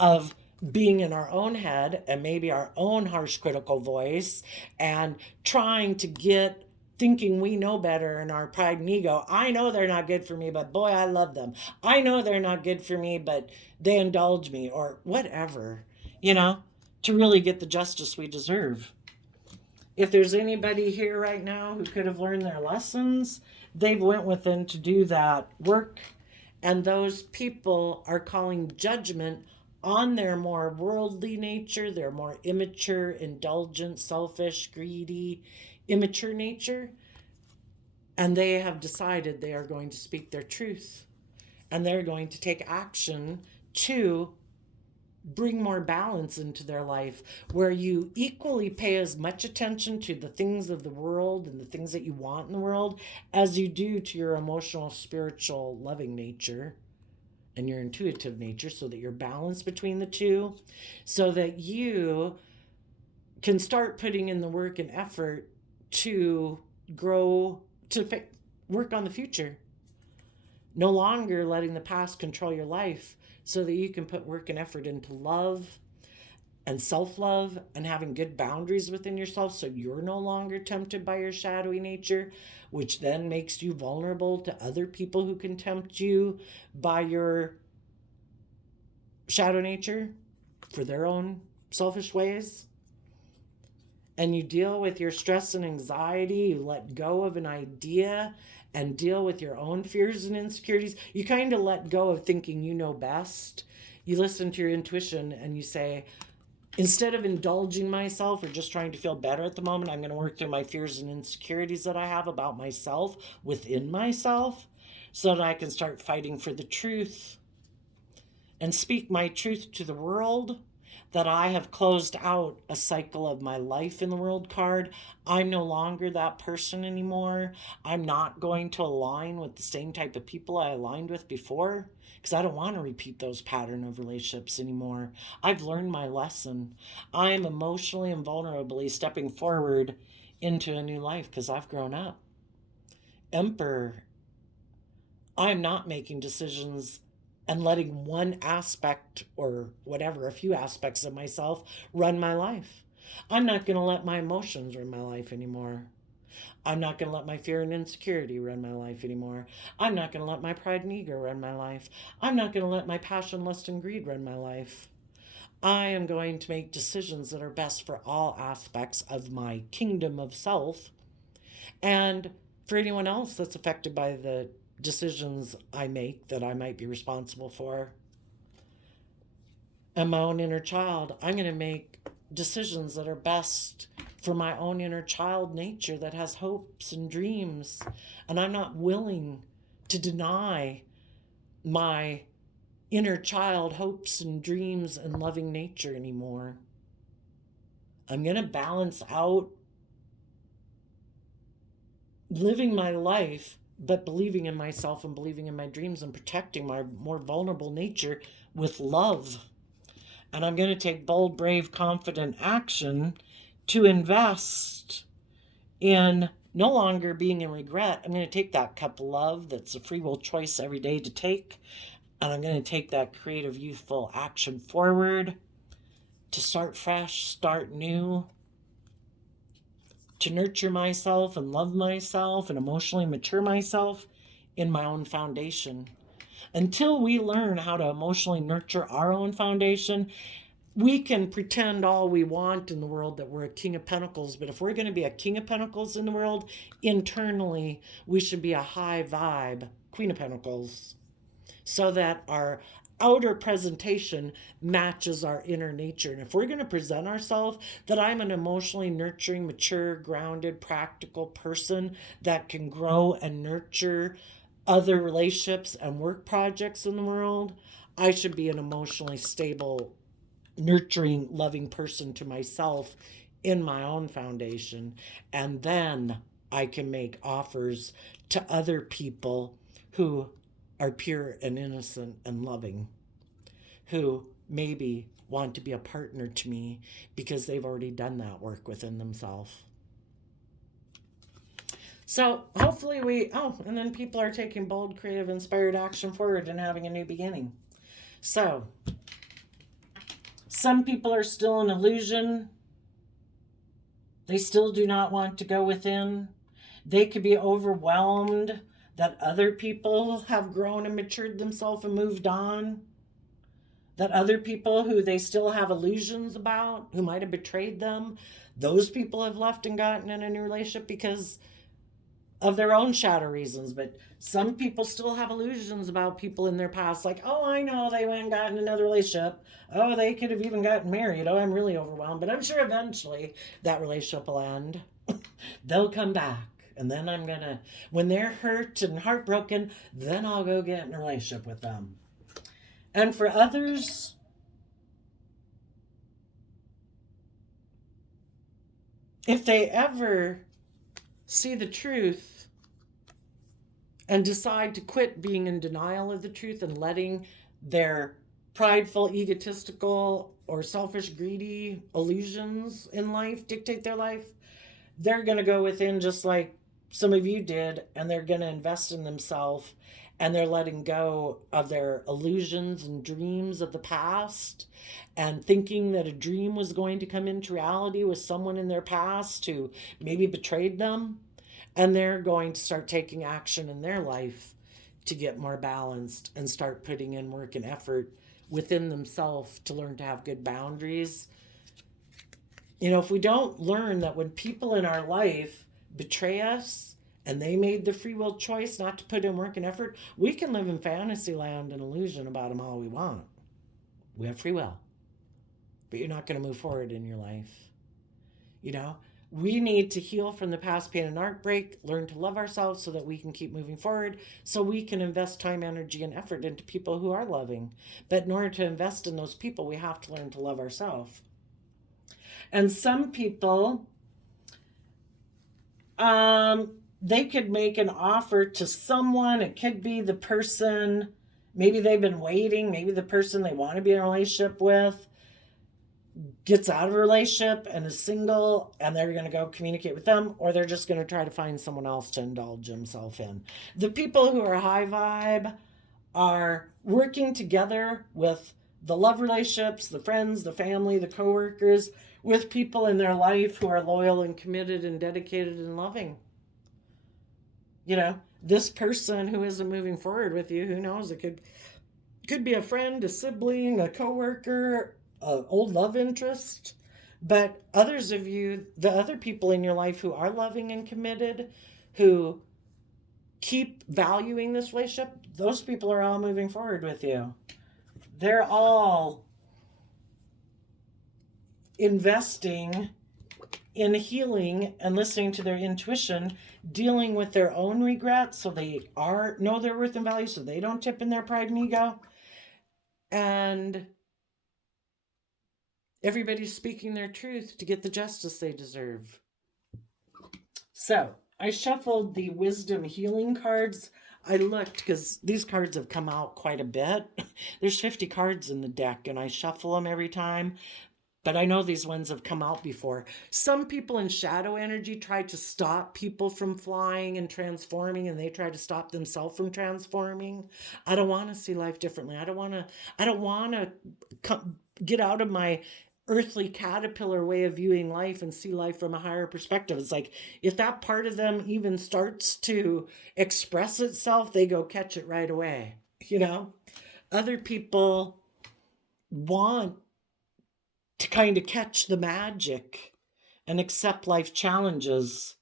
of being in our own head and maybe our own harsh critical voice and trying to get thinking we know better in our pride and ego. I know they're not good for me, but boy, I love them. I know they're not good for me, but they indulge me, or whatever, to really get the justice we deserve. If there's anybody here right now who could have learned their lessons, they've went within to do that work, and those people are calling judgment on their more worldly nature, their more immature, indulgent, selfish, greedy, immature nature, and they have decided they are going to speak their truth, and they're going to take action to bring more balance into their life, where you equally pay as much attention to the things of the world and the things that you want in the world as you do to your emotional, spiritual, loving nature and your intuitive nature, so that you're balanced between the two, so that you can start putting in the work and effort to grow, to work on the future. No longer letting the past control your life, so that you can put work and effort into love and self-love and having good boundaries within yourself, so you're no longer tempted by your shadowy nature, which then makes you vulnerable to other people who can tempt you by your shadow nature for their own selfish ways. And you deal with your stress and anxiety, you let go of an idea and deal with your own fears and insecurities. You kind of let go of thinking you know best. You listen to your intuition and you say, instead of indulging myself or just trying to feel better at the moment, I'm going to work through my fears and insecurities that I have about myself within myself, so that I can start fighting for the truth and speak my truth to the world, that I have closed out a cycle of my life in the world card. I'm no longer that person anymore. I'm not going to align with the same type of people I aligned with before, because I don't want to repeat those pattern of relationships anymore. I've learned my lesson. I am emotionally and vulnerably stepping forward into a new life because I've grown up. Emperor, I'm not making decisions and letting one aspect or whatever, a few aspects of myself run my life. I'm not going to let my emotions run my life anymore. I'm not going to let my fear and insecurity run my life anymore. I'm not going to let my pride and ego run my life. I'm not going to let my passion, lust, and greed run my life. I am going to make decisions that are best for all aspects of my kingdom of self, and for anyone else that's affected by the decisions I make that I might be responsible for. And my own inner child, I'm going to make decisions that are best for my own inner child nature that has hopes and dreams. And I'm not willing to deny my inner child hopes and dreams and loving nature anymore. I'm going to balance out living my life, but believing in myself and believing in my dreams and protecting my more vulnerable nature with love. And I'm going to take bold, brave, confident action to invest in no longer being in regret. I'm going to take that cup of love that's a free will choice every day to take, and I'm going to take that creative, youthful action forward to start fresh, start new, to nurture myself and love myself and emotionally mature myself in my own foundation. Until we learn how to emotionally nurture our own foundation, we can pretend all we want in the world that we're a King of Pentacles, but if we're going to be a King of Pentacles in the world, internally, we should be a high vibe Queen of Pentacles, so that our outer presentation matches our inner nature. And if we're going to present ourselves that I'm an emotionally nurturing, mature, grounded, practical person that can grow and nurture other relationships and work projects in the world. I should be an emotionally stable, nurturing, loving person to myself in my own foundation. And then I can make offers to other people who are pure and innocent and loving, who maybe want to be a partner to me because they've already done that work within themselves. So hopefully and then people are taking bold, creative, inspired action forward and having a new beginning. So some people are still in illusion. They still do not want to go within. They could be overwhelmed that other people have grown and matured themselves and moved on. That other people who they still have illusions about, who might have betrayed them, those people have left and gotten in a new relationship because of their own shadow reasons. But some people still have illusions about people in their past, like, oh, I know they went and got in another relationship. Oh, they could have even gotten married. Oh, I'm really overwhelmed. But I'm sure eventually that relationship will end. They'll come back. And then I'm going to, when they're hurt and heartbroken, then I'll go get in a relationship with them. And for others, if they ever see the truth and decide to quit being in denial of the truth and letting their prideful, egotistical, or selfish, greedy illusions in life dictate their life, they're going to go within just like some of you did, and they're going to invest in themselves, and they're letting go of their illusions and dreams of the past, and thinking that a dream was going to come into reality with someone in their past who maybe betrayed them. And they're going to start taking action in their life to get more balanced and start putting in work and effort within themselves to learn to have good boundaries. You know, if we don't learn that when people in our life betray us and they made the free will choice not to put in work and effort, we can live in fantasy land and illusion about them all we want. We have free will, but you're not going to move forward in your life. You know, we need to heal from the past pain and heartbreak, learn to love ourselves so that we can keep moving forward, so we can invest time, energy, and effort into people who are loving. But in order to invest in those people, we have to learn to love ourselves. And some people, they could make an offer to someone. It could be the person, maybe they've been waiting, maybe the person they want to be in a relationship with gets out of a relationship and is single, and they're going to go communicate with them, or they're just going to try to find someone else to indulge himself in. The people who are high vibe are working together with the love relationships, the friends, the family, the coworkers, with people in their life who are loyal and committed and dedicated and loving. You know, this person who isn't moving forward with you, who knows, it could be a friend, a sibling, a coworker, an old love interest. But others of you, the other people in your life who are loving and committed, who keep valuing this relationship, those people are all moving forward with you. They're all investing in healing and listening to their intuition, dealing with their own regrets so they know their worth and value, so they don't tip in their pride and ego. And everybody's speaking their truth to get the justice they deserve. So I shuffled the wisdom healing cards. I looked because these cards have come out quite a bit. There's 50 cards in the deck, and I shuffle them every time. But I know these ones have come out before. Some people in shadow energy try to stop people from flying and transforming, and they try to stop themselves from transforming. I don't want to see life differently. I don't want to get out of my earthly caterpillar way of viewing life and see life from a higher perspective. It's like if that part of them even starts to express itself, they go catch it right away. You know, other people want to kind of catch the magic and accept life challenges.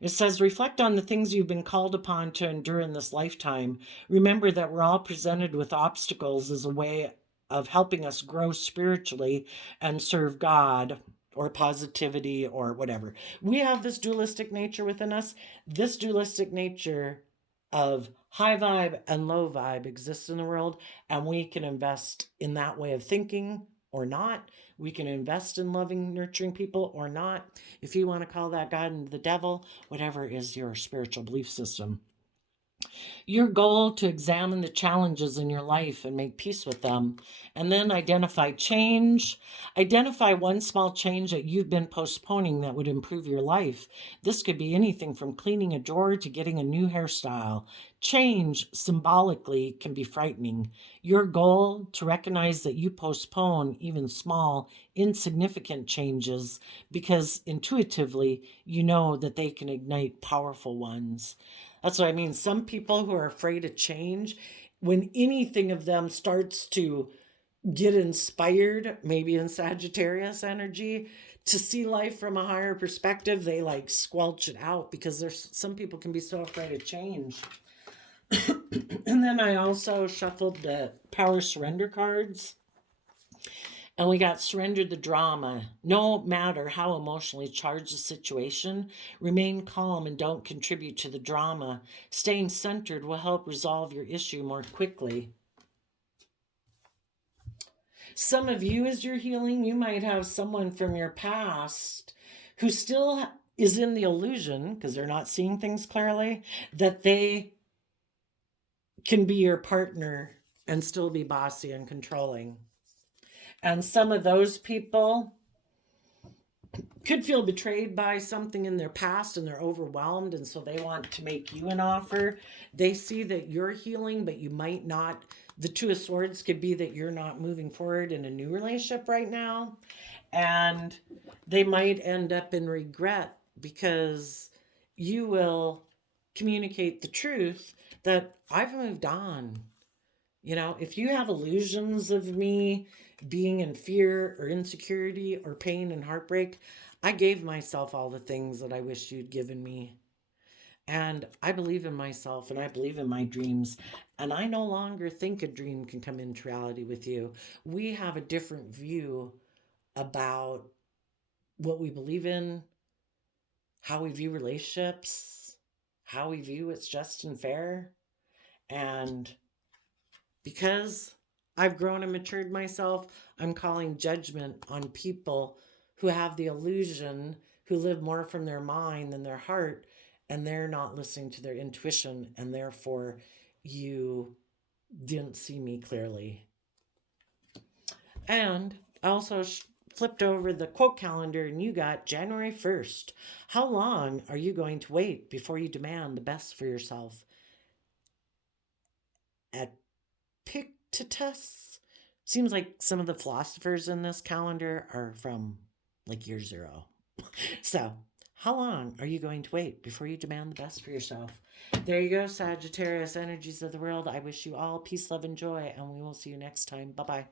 It says, reflect on the things you've been called upon to endure in this lifetime. Remember that we're all presented with obstacles as a way of helping us grow spiritually and serve God or positivity or whatever. We have this dualistic nature within us. This dualistic nature of high vibe and low vibe exists in the world, and we can invest in that way of thinking or not. We can invest in loving, nurturing people or not. If you want to call that God and the devil, whatever is your spiritual belief system. Your goal to examine the challenges in your life and make peace with them, and then identify change. Identify one small change that you've been postponing that would improve your life. This could be anything from cleaning a drawer to getting a new hairstyle. Change symbolically can be frightening. Your goal to recognize that you postpone even small, insignificant changes because intuitively you know that they can ignite powerful ones. That's what I mean. Some people who are afraid of change, when anything of them starts to get inspired, maybe in Sagittarius energy, to see life from a higher perspective, they like squelch it out because there's some people can be so afraid of change. And then I also shuffled the power surrender cards. And we got surrendered the drama. No matter how emotionally charged the situation, remain calm and don't contribute to the drama. Staying centered will help resolve your issue more quickly. Some of you, as you're healing, you might have someone from your past who still is in the illusion, because they're not seeing things clearly, that they can be your partner and still be bossy and controlling. And some of those people could feel betrayed by something in their past and they're overwhelmed, and so they want to make you an offer. They see that you're healing, but you might not. The Two of Swords could be that you're not moving forward in a new relationship right now, and they might end up in regret because you will communicate the truth that I've moved on. You know, if you have illusions of me being in fear or insecurity or pain and heartbreak, I gave myself all the things that I wish you'd given me. And I believe in myself and I believe in my dreams. And I no longer think a dream can come into reality with you. We have a different view about what we believe in, how we view relationships, how we view it's just and fair. And because I've grown and matured myself, I'm calling judgment on people who have the illusion, who live more from their mind than their heart, and they're not listening to their intuition, and therefore you didn't see me clearly. And I also flipped over the quote calendar, and you got January 1st. How long are you going to wait before you demand the best for yourself? Epictetus. Seems like some of the philosophers in this calendar are from like year zero. So, how long are you going to wait before you demand the best for yourself? There you go, Sagittarius energies of the world. I wish you all peace, love, and joy, and we will see you next time. Bye bye.